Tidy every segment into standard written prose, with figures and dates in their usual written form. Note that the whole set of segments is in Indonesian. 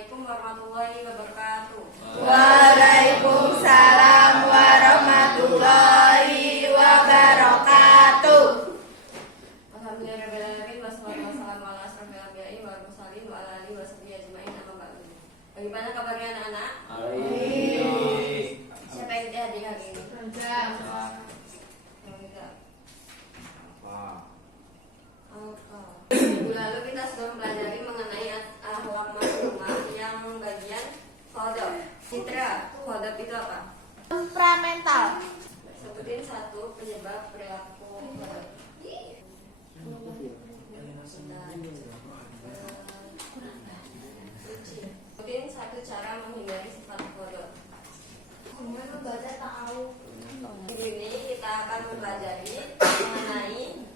Assalamualaikum warahmatullahi wabarakatuh. Waalaikumsalam warahmatullahi wabarakatuh. Alhamdulillahirrahmanirrahim. Wassalatu wassalamu ala asrofil anbiya'i wal mursalin wa ala alihi washabihi ajma'in amma ba'du. Bagaimana kabarnya anak-anak? Baik. Siapa yang tidak hadir hari ini? Minggu lalu kita sudah mempelajari mengenai akhlak maslumah yang bagian khodab. Citra, khodab itu apa? Temperamental. Sebutin satu penyebab perilaku khodab. Sebutin satu cara menghindari sifat khodab. Semua membaca tahu. Di sini kita akan mempelajari mengenai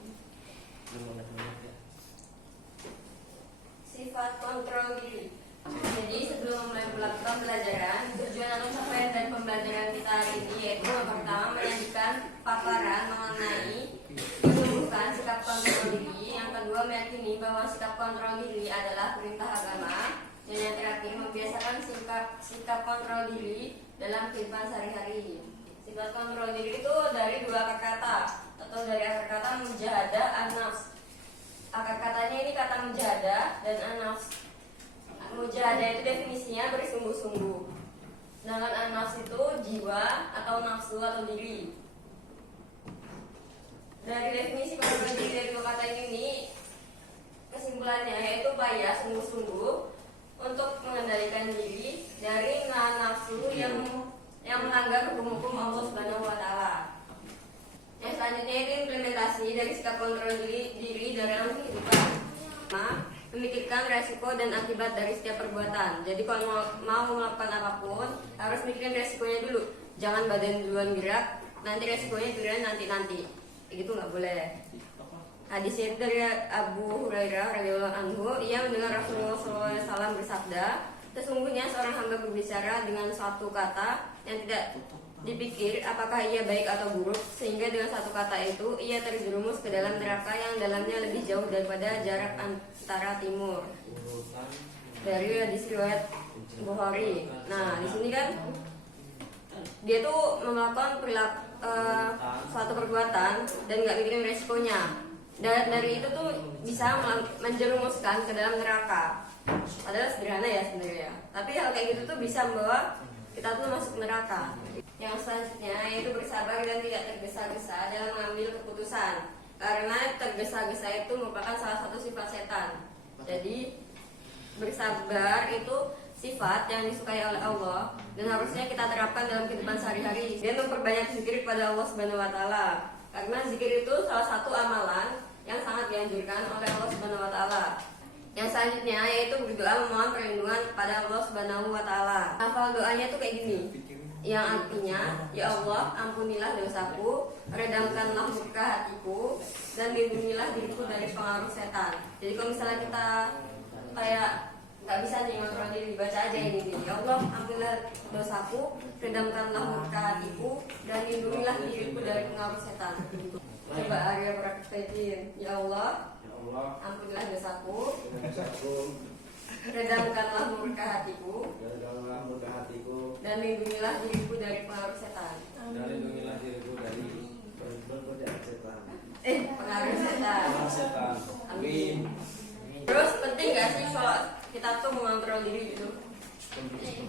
sifat kontrol diri. Jadi sebelum memulai melakukan pembelajaran, tujuan atau capaian dari pembelajaran kita hari ini yaitu yang pertama menyajikan paparan mengenai menumbuhkan sikap kontrol diri. Yang kedua meyakini bahwa sikap kontrol diri adalah perintah agama. Dan yang terakhir membiasakan sikap kontrol diri dalam kehidupan sehari-hari. Sifat kontrol diri itu dari dua akar kata atau dari akar kata mujahadah an-nafs. Akar katanya ini kata mujahadah dan an-nafs. Mujahadah itu definisinya bersungguh-sungguh. Sedangkan an-nafs itu jiwa atau nafsu atau diri. Dari definisi kontrol diri dari dua kata ini kesimpulannya yaitu upaya sungguh-sungguh untuk mengendalikan diri dari nafsu yang melanggar hukum-hukum Allah Subhanahu wa taala. Yang selanjutnya itu implementasi dari sikap kontrol diri dalam kehidupan. Memikirkan resiko dan akibat dari setiap perbuatan. Jadi kalau mau melakukan apapun harus mikirin resikonya dulu. Jangan badan duluan gerak, nanti resikonya duluan nanti. Gitu nggak boleh. Hadis itu dari Abu Hurairah radhiyallahu anhu, ia mendengar Rasulullah SAW bersabda, sesungguhnya seorang hamba berbicara dengan suatu kata yang tidak dipikir apakah ia baik atau buruk, sehingga dengan satu kata itu ia terjerumus ke dalam neraka yang dalamnya lebih jauh daripada jarak antara timur. Dari hadis riwayat Bukhari. Nah, di sini kan dia tuh melakukan suatu perbuatan dan nggak mikirin resikonya. Dan dari itu tuh bisa menjerumuskan ke dalam neraka. Padahal sederhana ya sebenarnya. Tapi hal kayak gitu tuh bisa membawa kita tuh masuk neraka. Yang selanjutnya yaitu bersabar dan tidak tergesa-gesa dalam mengambil keputusan. Karena tergesa-gesa itu merupakan salah satu sifat setan. Jadi bersabar itu sifat yang disukai oleh Allah dan harusnya kita terapkan dalam kehidupan sehari-hari. Dan memperbanyak zikir kepada Allah Subhanahu wa taala. Karena zikir itu salah satu amalan yang sangat dianjurkan oleh Allah Subhanahu wa taala. Yang selanjutnya yaitu berdoa memohon perlindungan kepada Allah Subhanahu wa taala. Hafal doanya tuh kayak gini. Yang artinya, ya Allah, ampunilah dosaku, redamkanlah murka hatiku, dan lindungilah diriku dari pengaruh setan. Jadi kalau misalnya kita kayak nggak bisa nih ngontrol diri, baca aja ini. Ya Allah, ampunilah dosaku, redamkanlah murka hatiku, dan lindungilah diriku dari pengaruh setan. Coba Arya praktekin. Ya Allah, ampunilah dosaku, redamkanlah murka hatiku, dan lindungilah diriku dari pengaruh setan. Pengaruh setan. Amin. Terus penting gak sih kalau kita tuh mengontrol diri gitu?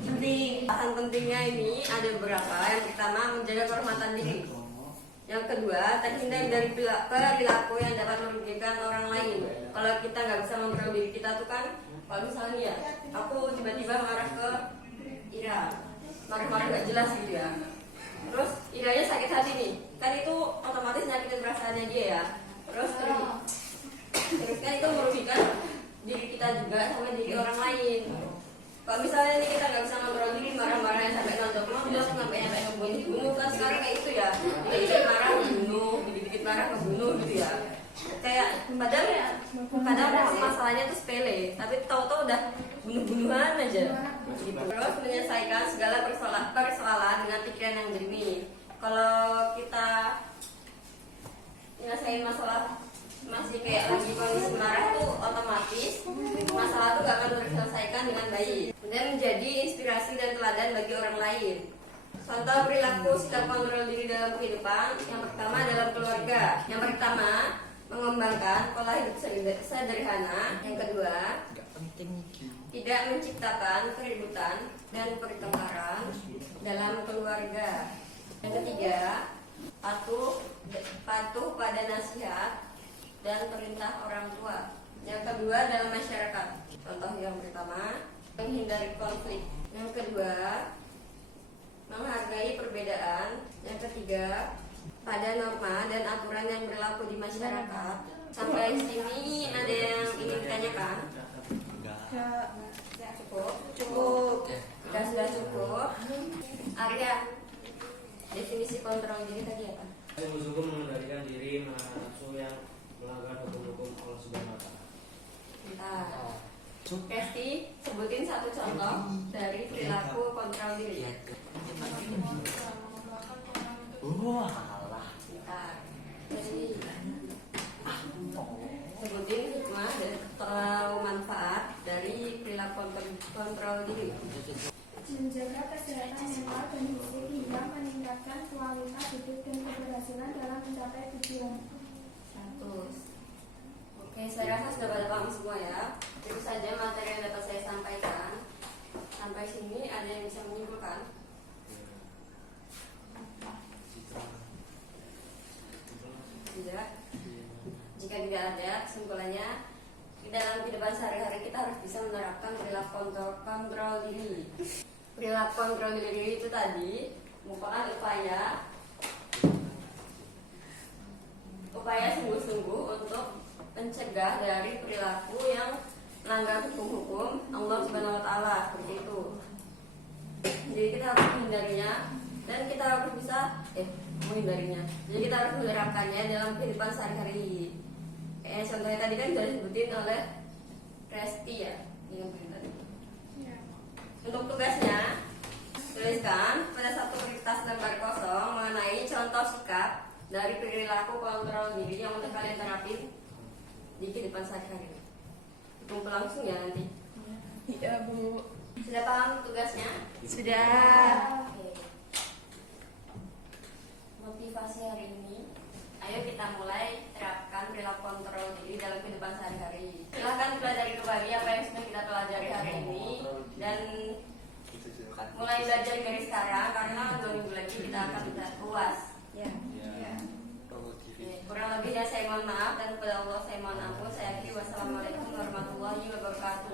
Penting. Bahan pentingnya ini ada beberapa. Yang pertama menjaga kehormatan diri. Yang kedua terhindar dari perilaku yang dapat merugikan orang lain. Kalau kita nggak bisa mengontrol diri kita tuh kan, kalau misalnya ya, aku tiba-tiba marah ke Ira, marah-marah gak jelas gitu ya. Terus Iranya sakit hati nih, kan itu otomatis nyakitin perasaannya dia ya. Terus kan itu merugikan diri kita juga sama diri orang lain. Kalau misalnya nih kita nggak bisa mengontrol diri, marah-marahnya sampai nonton sampai ngebunuh kan sekarang kayak itu ya. Dikit marah ngebunuh, dikit marah ngebunuh gitu ya. Kayak padahal ya, kadang masalahnya tuh sepele, tapi tahu-tahu udah bunuh-bunuhan aja. Gitu. Terus menyelesaikan segala persoalan dengan pikiran yang jernih. Kalau kita nyelesain masalah masih kayak lagi kondisi marah tuh otomatis masalah tuh gak akan terselesaikan dengan baik. dan bagi orang lain. Contoh perilaku sikap kontrol diri dalam kehidupan. Yang pertama dalam keluarga. Yang pertama mengembangkan pola hidup sederhana. Yang kedua tidak menciptakan keributan dan pertengkaran dalam keluarga. Yang ketiga patuh pada nasihat dan perintah orang tua. Yang kedua dalam masyarakat. Contoh yang pertama menghindari konflik. Yang kedua menghargai perbedaan. Yang ketiga pada norma dan aturan yang berlaku di masyarakat. Sampai sini ada yang ingin ditanyakan? Cukup. Jika sudah cukup, Arya, definisi kontrol diri tadi apa? Sungguh-sungguh mengendalikan diri menahan nafsu yang melanggar hukum-hukum Allah Subhanahu wa Ta'ala. Bentar. Kesti, sebutin satu contoh dari perilaku kontrol diri. Bentar. Jadi, sebutin hikmah atau manfaat dari perilaku kontrol diri. Menjaga kesehatan mental dan fisik hingga meningkatkan kualitas hidup dan keberhasilan dalam mencapai tujuan. 100. Oke, saya rasa sudah pada paham semua ya. Itu saja materi yang dapat saya sampaikan. Sampai sini ada yang bisa menyimpulkan? Tidak. Jika tidak ada, kesimpulannya di dalam kehidupan sehari-hari kita harus bisa menerapkan perilaku kontrol diri. Perilaku kontrol diri itu tadi merupakan upaya sungguh-sungguh untuk mencegah dari perilaku yang melanggar hukum-hukum Allah Subhanahu wa Ta'ala, seperti itu. Jadi kita harus menghindarinya dan kita harus bisa menghindarinya. Jadi kita harus menerapkannya dalam kehidupan sehari-hari. Kayak contohnya tadi kan sudah disebutin oleh Resti ya, yang tadi. Untuk tugasnya, tuliskan pada satu kertas lembar kosong mengenai contoh sikap dari perilaku kontrol diri yang udah kalian terapin di kehidupan sehari-hari. Kumpul langsung ya nanti. Iya, Bu. Sudah paham tugasnya? Sudah. Oke. Motivasi hari ini, ayo kita mulai terapkan perilaku kontrol diri dalam kehidupan sehari-hari. Silahkan pelajari kembali apa yang sudah kita pelajari hari ini dan mulai belajar dari sekarang karena 2 minggu lagi kita akan UAS. Ya. Kurang lebihnya saya mohon maaf dan kepada Allah saya mohon ampun. Saya akhiri wassalamualaikum warahmatullahi wabarakatuh.